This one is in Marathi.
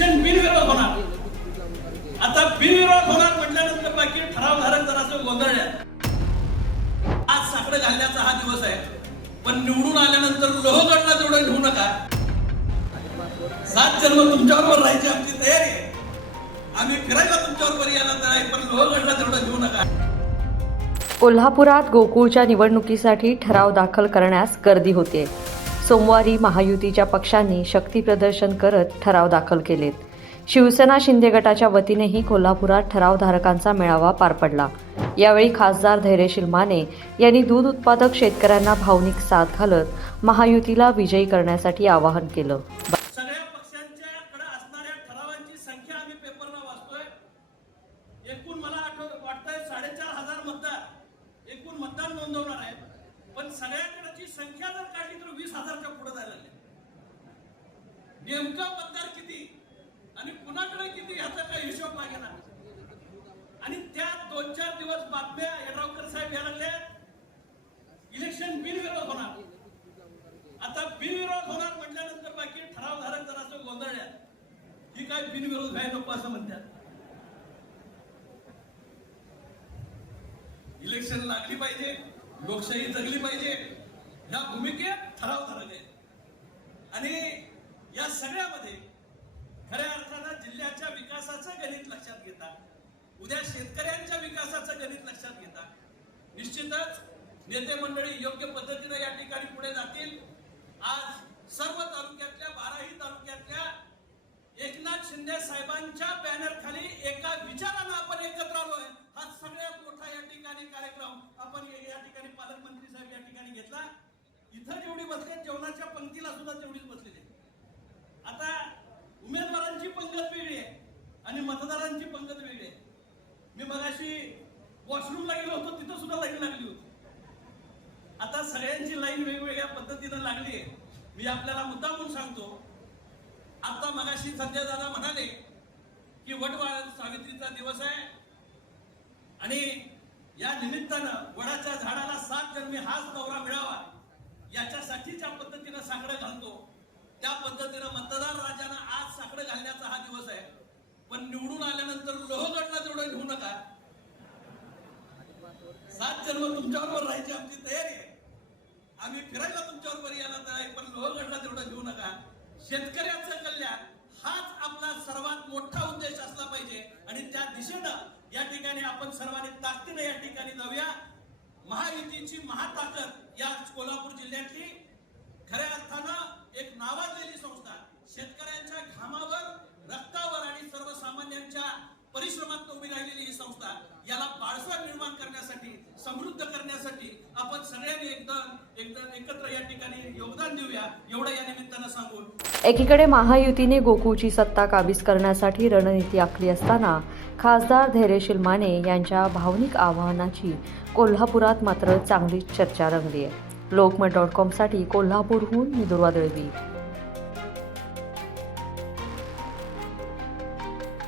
इलेक्शन बिनविरोध होणार. आता बिनविरोध होणार म्हटल्यानंतर बाकी ठरावधारक जरासं गोंधळल्यात. आज साखर घालण्याचा हा दिवस आहे, पण निवडून आल्यानंतर लोहगडला तेवढं घेऊ नका. 7 जन्म तुमच्याबरोबर राहायची आमची तयारी आहे. आम्ही फिरायला तुमच्याबरोबर यायला तयार आहे, पण लोहगडला तेवढं घेऊ नका. कोल्हापुरात गोकुळच्या निवडणुकीसाठी ठराव दाखल करण्यास गर्दी होते. सोमवारी महायुतीच्या पक्षांनी शक्तीप्रदर्शन करत ठराव दाखल केलेत. शिवसेना शिंदे गटाच्या वतीनेही कोल्हापुरात ठरावधारकांचा मेळावा पार पडला. यावेळी खासदार धैर्यशील माने यांनी दूध उत्पादक शेतकऱ्यांना भावनिक साथ घालत महायुतीला विजयी करण्यासाठी आवाहन केलं. सगळ्या पक्षांच्याकडे असणाऱ्या ठरावांची संख्या आम्ही पेपरला वाचतोय. एकूण मला वाटतंय 4,500 मतदार एकूण मतदान नोंदवणार आहे, पण सगळ्याकडची संख्या जर काढली तर 20,000च्या पुढे जायला लागली. नेमका मतदार किती आणि कुणाकडे किती ह्याचा काही हिशोब लागेना. आणि त्या 2-4 दिवस बातम्या येड्रावकर साहेब यायला लागले, इलेक्शन बिनविरोध होणार. आता बिनविरोध होणार म्हटल्यानंतर बाकी ठरावधारक जरासं गोंधळल्यात. ही काय बिनविरोध व्हायला नको असं म्हणतात. इलेक्शन लागली पाहिजे, लोकशाही जगली पाहिजे, ह्या भूमिकेत ठरावधारक आहेत. आणि या सगळ्यामध्ये खऱ्या अर्थानं जिल्ह्याच्या विकासाचं गणित लक्षात घेता, उद्या शेतकऱ्यांच्या विकासाचं गणित लक्षात घेता निश्चितच नेते मंडळी योग्य पद्धतीने या ठिकाणी पुढे जातील. आज सर्व तालुक्यातल्या 12ही तालुक्यातल्या एकनाथ शिंदे साहेबांच्या बॅनर खाली एका विचारानं आपण एकत्र आलोय. हा सगळ्यात मोठा या ठिकाणी कार्यक्रम आपण या ठिकाणी पालकमंत्री साहेब या ठिकाणी घेतला. इथं जेवढी बसले जेवणाच्या पंक्तीला सुद्धा तेवढीच बसलेली. आता उमेदवारांची पंगत वेगळी आहे आणि मतदारांची पंगत वेगळी आहे. मी मगाशी वॉशरूमला गेलो होतो, तिथं सुद्धा लाईन लागली होती. आता सगळ्यांची लाईन वेगवेगळ्या पद्धतीनं लागली आहे. मी आपल्याला मुद्दामून सांगतो, आता मगाशी संजय दादा म्हणाले की वट सावित्रीचा दिवस आहे आणि या निमित्तानं वडाच्या झाडाला 7 जन्मी हाच नवरा मिळावा याच्यासाठीच्या पद्धतीनं साखर घालतो. त्या पद्धतीनं मतदार राजानं आज साखर घालण्याचा हा दिवस आहे, पण निवडून आल्यानंतर लोहगडला तेवढं घेऊ नका. 7 जन्म तुमच्याबरोबर राहायची आमची तयारी आहे. आम्ही फिरायला तुमच्याबरोबर यायला तयार आहे, पण लोहगडला तेवढं घेऊ नका. शेतकऱ्याचं कल्याण हाच आपला सर्वात मोठा उद्देश असला पाहिजे आणि त्या दिशेनं या ठिकाणी आपण सर्वांनी ताकदीने या ठिकाणी जाऊया. महायुतीची महाताकद या कोल्हापूर जिल्ह्यातली खऱ्या अर्थानं एक नावाजलेली संस्था, शेतकऱ्यांच्या घामावर, रक्तावर आणि सर्वसामान्यांच्या परिश्रमात उभी राहिलेली ही संस्था, याला बाळसा निर्माण करण्यासाठी, समृद्ध करण्यासाठी आपण सगळ्यांनी एकत्र या ठिकाणी योगदान देऊया, एवढं या निमित्तानं सांगून एकीकडे महायुतीने गोकुळची सत्ता काबीज करण्यासाठी रणनीती आखली असताना खासदार धैर्यशील माने यांच्या भावनिक आवाहनाची कोल्हापुरात मात्र चांगलीच चर्चा रंगली आहे. लोकमत.com साठी कोल्हापूरहून मी दुर्वा दळवी.